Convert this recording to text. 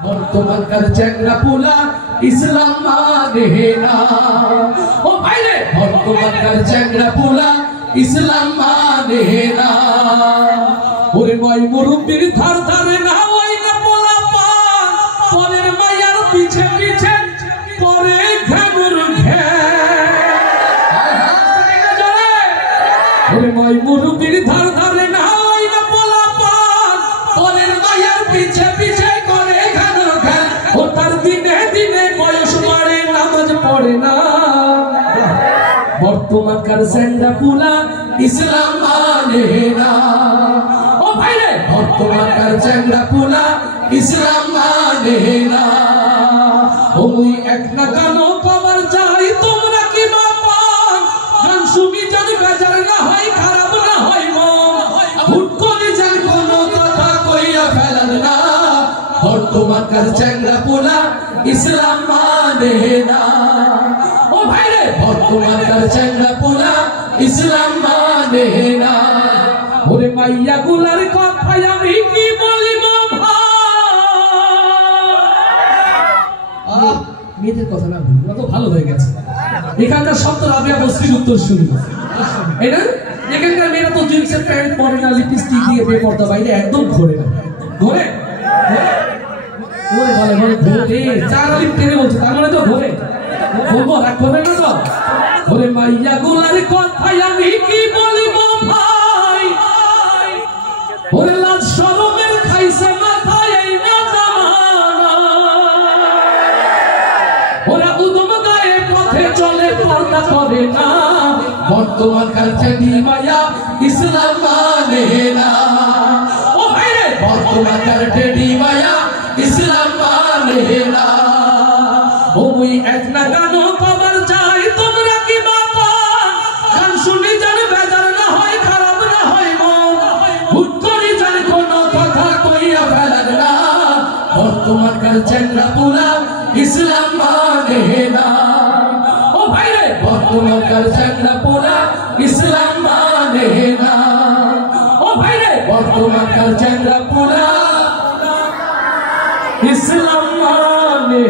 বর্তমানকার চ্যাংড়া পোলা ইসলাম মানে না। ও ভাইরে বর্তমানকার চ্যাংড়া পোলা ইসলাম মানে না। ওরে ভাই মুরব্বির ধার ধারে না ওই না পোলা পান পরের মায়ার পিছে পিছে পরে ঘানুর ঘে। ওরে ভাই মুরব্বির ধার ধারে না ওই না পোলা পান পরের মায়ার পিছে পিছে করে ঘানুর ঘে। ও তার দিনে দিনে বয়স বাড়ে নামাজ পড়ে না। বর্তমানকার চ্যাংড়া পোলা ইসলাম মানে না। ও ভাইরে বর্তমানকার চ্যাংড়া পোলা ইসলাম মানে না। ওই এক না গান কবার চাই তোমরা কি পান গান শুনি যেন বেজার না হয় খারাপ না হয় মন হুট করে যেন কোনো কথা কইয়া ফেলেন না। বর্তমানকার চ্যাংড়া পোলা ইসলাম মানে না। ও ভাইরে বর্তমানকার চ্যাংড়া পোলা ইসলাম মানে না। ওরে মাইয়া গুলার কথাই আমি কি বলিব ভাই। মেয়েদের কথা না বলি তো ভালো হয়ে গেছে। এখানকার শব্দ রাবিয়া বস্তির উত্তর শুনি এটা এখানকার মেয়েরা তো জিন্সের প্যান্ট পরে না লিপস্টিক দিয়ে বেপরদা বাইরে একদম ঘোরে না। ঘোরে ওরে বলে বলে ঘোরে চার লিপ টেনে বলছে তার মানে তো ঘোরে বলবো রাগ করবে না তো। ওরে মাইয়া গুলার কথাই আমি কি বলিব ভাই। ওরে লাজ শরমের খাইছে মাথায় এই না জামানা। ওরা উদম গায়ে পথে চলে পর্দা করে না। বর্তমানকার ছেড়ি মায়া ইসলাম মানে না। ও ভাইরে বর্তমানকার ছেড়ি মায়া ইসলাম মানে না। ওই এক না গান কবার চাই তোমরা কি বাবা গান শুনি যেন বেজার না হয় খারাপ না হয় মন হুট করে যেন কোনো কথা কইয়া ফেলেন না। বর্তমানকার চ্যাংড়া পোলা ইসলাম মানে না। ও ভাইরে বর্তমানকার চ্যাংড়া পোলা ইসলাম মানে না। ও ভাইরে বর্তমানকার চ্যাংড়া পোলা ইসলাম মানে